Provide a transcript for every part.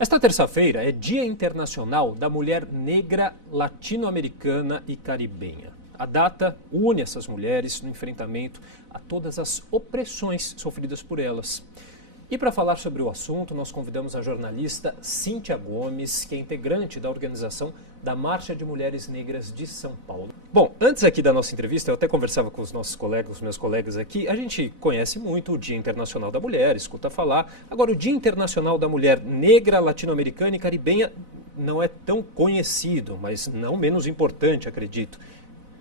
Esta terça-feira é Dia Internacional da Mulher Negra, Latino-Americana e Caribenha. A data une essas mulheres no enfrentamento a todas as opressões sofridas por elas. E para falar sobre o assunto, nós convidamos a jornalista Cíntia Gomes, que é integrante da organização da Marcha de Mulheres Negras de São Paulo. Bom, antes aqui da nossa entrevista, eu até conversava com os nossos colegas, os meus colegas aqui, a gente conhece muito o Dia Internacional da Mulher, escuta falar. Agora, o Dia Internacional da Mulher Negra, Latino-Americana e Caribenha não é tão conhecido, mas não menos importante, acredito.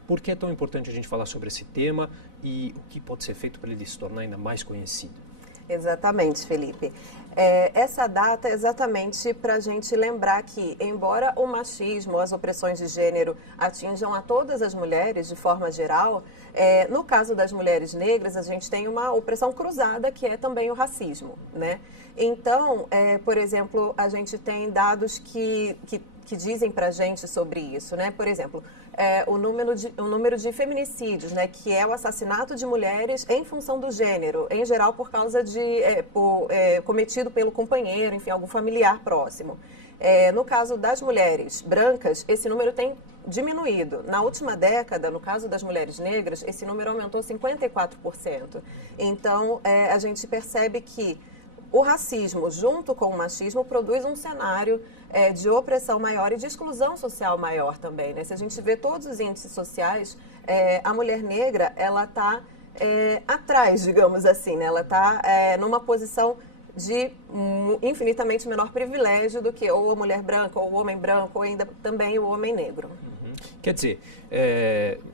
Por que é tão importante a gente falar sobre esse tema e o que pode ser feito para ele se tornar ainda mais conhecido? Exatamente, Felipe. Essa data é exatamente para a gente lembrar que, embora o machismo, as opressões de gênero atinjam a todas as mulheres de forma geral, no caso das mulheres negras, a gente tem uma opressão cruzada, que é também o racismo, né? Então, por exemplo, a gente tem dados que dizem para a gente sobre isso, né? Por exemplo, o número de feminicídios, né? Que é o assassinato de mulheres em função do gênero, em geral por causa de cometido pelo companheiro, enfim, algum familiar próximo. No caso das mulheres brancas, esse número tem diminuído. Na última década, no caso das mulheres negras, esse número aumentou 54%. Então, a gente percebe que o racismo, junto com o machismo, produz um cenário de opressão maior e de exclusão social maior também, né? Se a gente vê todos os índices sociais, a mulher negra, ela está atrás, digamos assim, né? Ela está numa posição de infinitamente menor privilégio do que ou a mulher branca, ou o homem branco, ou ainda também o homem negro. Quer dizer,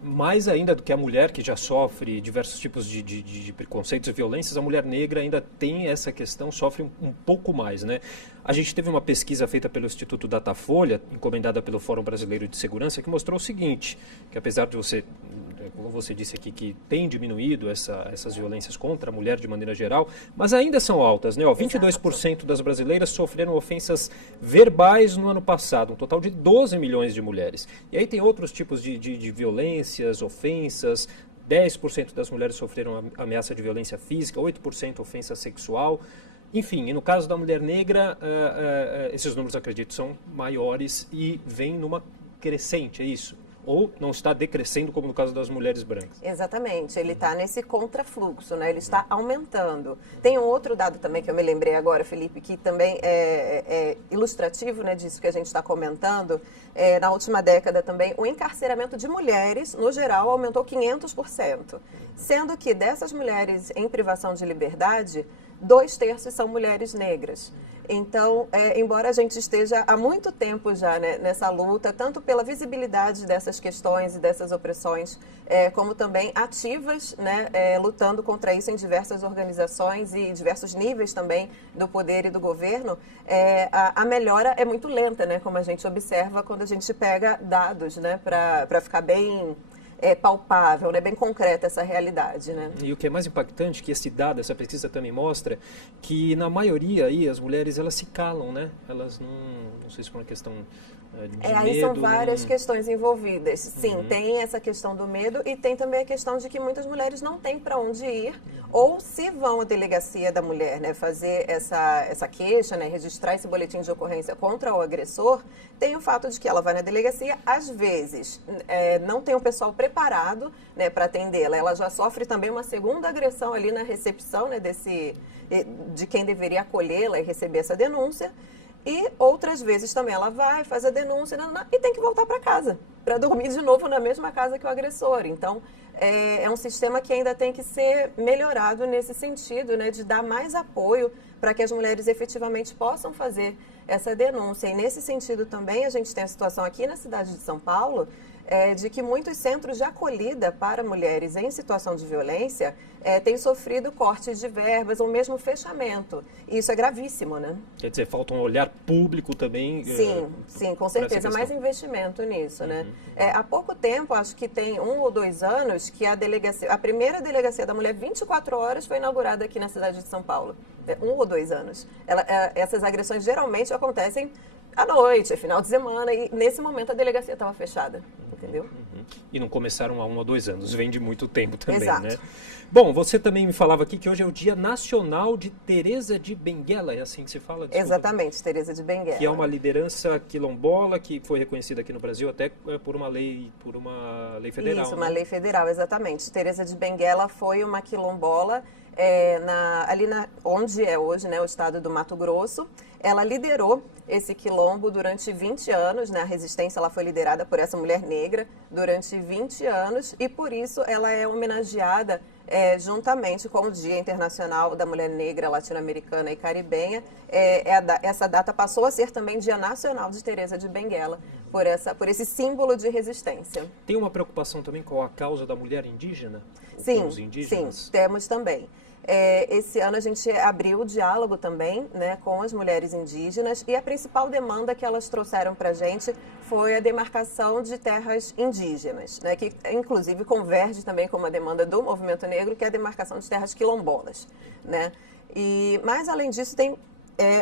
mais ainda do que a mulher que já sofre diversos tipos de preconceitos e violências, a mulher negra ainda tem essa questão, sofre um pouco mais, né? A gente teve uma pesquisa feita pelo Instituto Datafolha, encomendada pelo Fórum Brasileiro de Segurança, que mostrou o seguinte, que apesar de como você disse aqui, que tem diminuído essas violências contra a mulher de maneira geral, mas ainda são altas, né? 22% das brasileiras sofreram ofensas verbais no ano passado, um total de 12 milhões de mulheres. E aí tem outros tipos de violências, ofensas, 10% das mulheres sofreram ameaça de violência física, 8% ofensa sexual. Enfim, e no caso da mulher negra, esses números, acredito, são maiores e vêm numa crescente, é isso? Ou não está decrescendo, como no caso das mulheres brancas? Exatamente, ele está nesse contrafluxo, né? Ele está aumentando. Tem um outro dado também que eu me lembrei agora, Felipe, que também é ilustrativo, né, disso que a gente está comentando. Na última década também, o encarceramento de mulheres, no geral, aumentou 500%. Sendo que dessas mulheres em privação de liberdade, 2/3 são mulheres negras. Então, embora a gente esteja há muito tempo já, né, nessa luta, tanto pela visibilidade dessas questões e dessas opressões, como também ativas, né, lutando contra isso em diversas organizações e diversos níveis também do poder e do governo, a melhora é muito lenta, né, como a gente observa quando a gente pega dados, né, para ficar bem palpável, né, bem concreta essa realidade, né? E o que é mais impactante, que esse dado, essa pesquisa também mostra, que na maioria aí as mulheres elas se calam, né? Elas não sei se por uma questão de aí medo, são várias questões envolvidas. Sim, Uhum. tem essa questão do medo e tem também a questão de que muitas mulheres não têm para onde ir ou se vão à delegacia da mulher, né, fazer essa queixa, né, registrar esse boletim de ocorrência contra o agressor, tem o fato de que ela vai na delegacia, às vezes não tem um pessoal preparado, né, para atendê-la. Ela já sofre também uma segunda agressão ali na recepção, né, de quem deveria acolhê-la e receber essa denúncia. E outras vezes também ela vai, faz a denúncia e tem que voltar para casa, para dormir de novo na mesma casa que o agressor. Então, é um sistema que ainda tem que ser melhorado nesse sentido, né, de dar mais apoio para que as mulheres efetivamente possam fazer essa denúncia. E nesse sentido também a gente tem a situação aqui na cidade de São Paulo, de que muitos centros de acolhida para mulheres em situação de violência têm sofrido cortes de verbas ou mesmo fechamento. E isso é gravíssimo, né? Quer dizer, falta um olhar público também. Sim, com certeza. Mais investimento nisso, né? Há pouco tempo, acho que tem 1 ou 2 anos, que a primeira delegacia da mulher 24 horas foi inaugurada aqui na cidade de São Paulo. 1 ou 2 anos. Essas agressões geralmente acontecem à noite, final de semana, e nesse momento a delegacia estava fechada, entendeu? E não começaram há 1 ou 2 anos, vem de muito tempo também, Exato. né? Bom, você também me falava aqui que hoje é o Dia Nacional de Teresa de Benguela, é assim que se fala? Desculpa. Exatamente, Teresa de Benguela. Que é uma liderança quilombola que foi reconhecida aqui no Brasil até por uma lei federal. Isso, né? uma lei federal, exatamente. Teresa de Benguela foi uma quilombola onde é hoje, né, o estado do Mato Grosso. Ela liderou esse quilombo durante 20 anos, né? A resistência ela foi liderada por essa mulher negra durante 20 anos e por isso ela é homenageada juntamente com o Dia Internacional da Mulher Negra Latino-Americana e Caribenha. Essa data passou a ser também Dia Nacional de Teresa de Benguela, por esse símbolo de resistência. Tem uma preocupação também com a causa da mulher indígena? Sim, Os indígenas? sim, temos também. Esse ano a gente abriu o diálogo também, né, com as mulheres indígenas e a principal demanda que elas trouxeram para a gente foi a demarcação de terras indígenas, né, que inclusive converge também com uma demanda do movimento negro, que é a demarcação de terras quilombolas, né? Mas além disso tem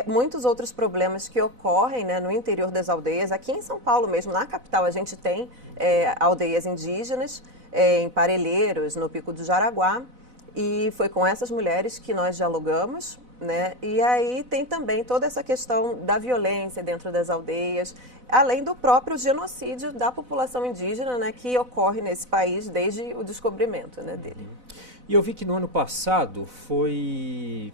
muitos outros problemas que ocorrem, né, no interior das aldeias. Aqui em São Paulo mesmo, na capital, a gente tem aldeias indígenas, em Parelheiros, no Pico do Jaraguá. E foi com essas mulheres que nós dialogamos, né? E aí tem também toda essa questão da violência dentro das aldeias, além do próprio genocídio da população indígena, né, que ocorre nesse país desde o descobrimento, né, dele. E eu vi que no ano passado foi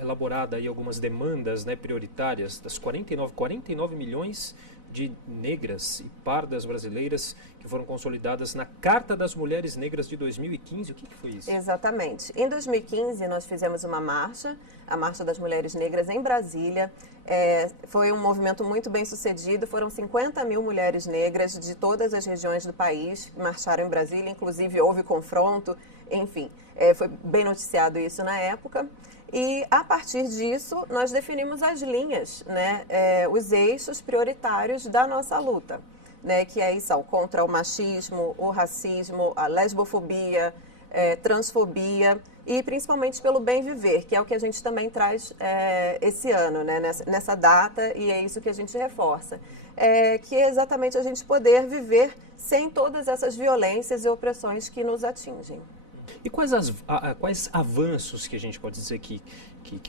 elaborada aí algumas demandas, né, prioritárias das 49 milhões de negras e pardas brasileiras que foram consolidadas na Carta das Mulheres Negras de 2015. O que foi isso? Exatamente. Em 2015, nós fizemos uma marcha, a Marcha das Mulheres Negras em Brasília. Foi um movimento muito bem sucedido. Foram 50 mil mulheres negras de todas as regiões do país que marcharam em Brasília. Inclusive, houve confronto. Enfim, foi bem noticiado isso na época. E, a partir disso, nós definimos as linhas, né, os eixos prioritários da nossa luta, né, que aí são contra o machismo, o racismo, a lesbofobia, transfobia e principalmente pelo bem viver, que é o que a gente também traz esse ano, né, nessa data, e é isso que a gente reforça, que é exatamente a gente poder viver sem todas essas violências e opressões que nos atingem. E quais avanços que a gente pode dizer que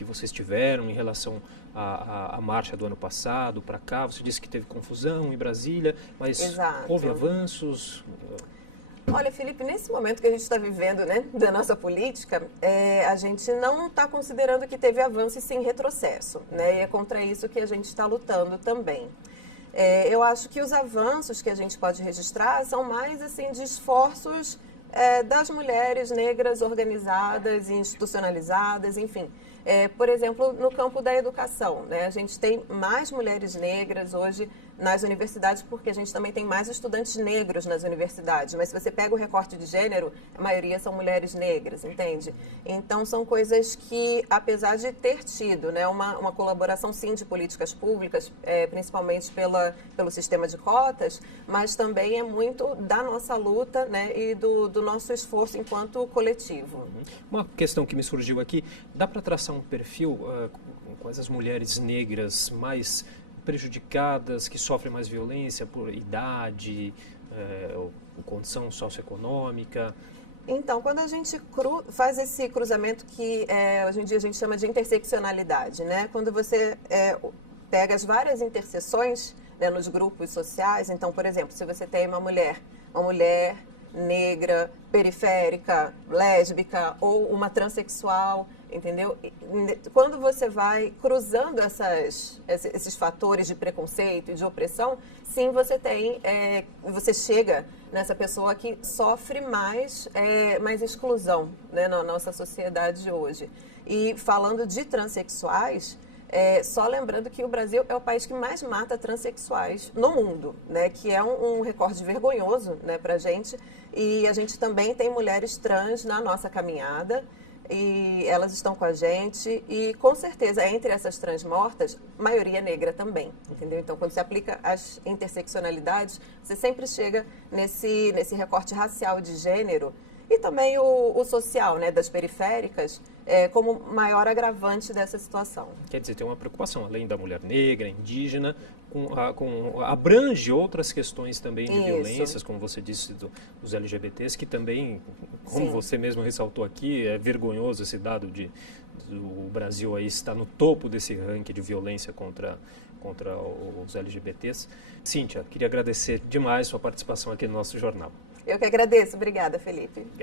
vocês tiveram em relação à marcha do ano passado para cá? Você disse que teve confusão em Brasília, mas Exato. houve avanços? Olha, Felipe, nesse momento que a gente está vivendo, né, da nossa política, a gente não está considerando que teve avanço e sim retrocesso, né? E é contra isso que a gente está lutando também. Eu acho que os avanços que a gente pode registrar são mais assim de esforços das mulheres negras organizadas e institucionalizadas, enfim. Por exemplo, no campo da educação, né? A gente tem mais mulheres negras hoje nas universidades, porque a gente também tem mais estudantes negros nas universidades. Mas se você pega o recorte de gênero, a maioria são mulheres negras, entende? Então, são coisas que, apesar de ter tido, né, uma colaboração, sim, de políticas públicas, principalmente pelo sistema de cotas, mas também é muito da nossa luta, né, e do nosso esforço enquanto coletivo. Uma questão que me surgiu aqui, dá para traçar um perfil com essas mulheres negras mais prejudicadas, que sofrem mais violência por idade, ou condição socioeconômica? Então, quando a gente faz esse cruzamento que hoje em dia a gente chama de interseccionalidade, né? Quando você pega as várias interseções, né, nos grupos sociais, então, por exemplo, se você tem uma mulher negra, periférica, lésbica ou uma transexual, entendeu? Quando você vai cruzando esses fatores de preconceito e de opressão, sim, você chega nessa pessoa que sofre mais exclusão, né, na nossa sociedade de hoje. E falando de transexuais, só lembrando que o Brasil é o país que mais mata transexuais no mundo, né, que é um recorde vergonhoso, né, para a gente. E a gente também tem mulheres trans na nossa caminhada, e elas estão com a gente, e com certeza entre essas trans mortas, maioria negra também, entendeu? Então, quando você aplica as interseccionalidades, você sempre chega nesse recorte racial de gênero, e também o social, né, das periféricas, como maior agravante dessa situação. Quer dizer, tem uma preocupação, além da mulher negra, indígena, abrange outras questões também de violências, como você disse, dos LGBTs, que também, como você mesmo ressaltou aqui, é vergonhoso esse dado o Brasil aí está no topo desse ranking de violência contra os LGBTs. Cíntia, queria agradecer demais sua participação aqui no nosso jornal. Eu que agradeço. Obrigada, Felipe. Obrigado.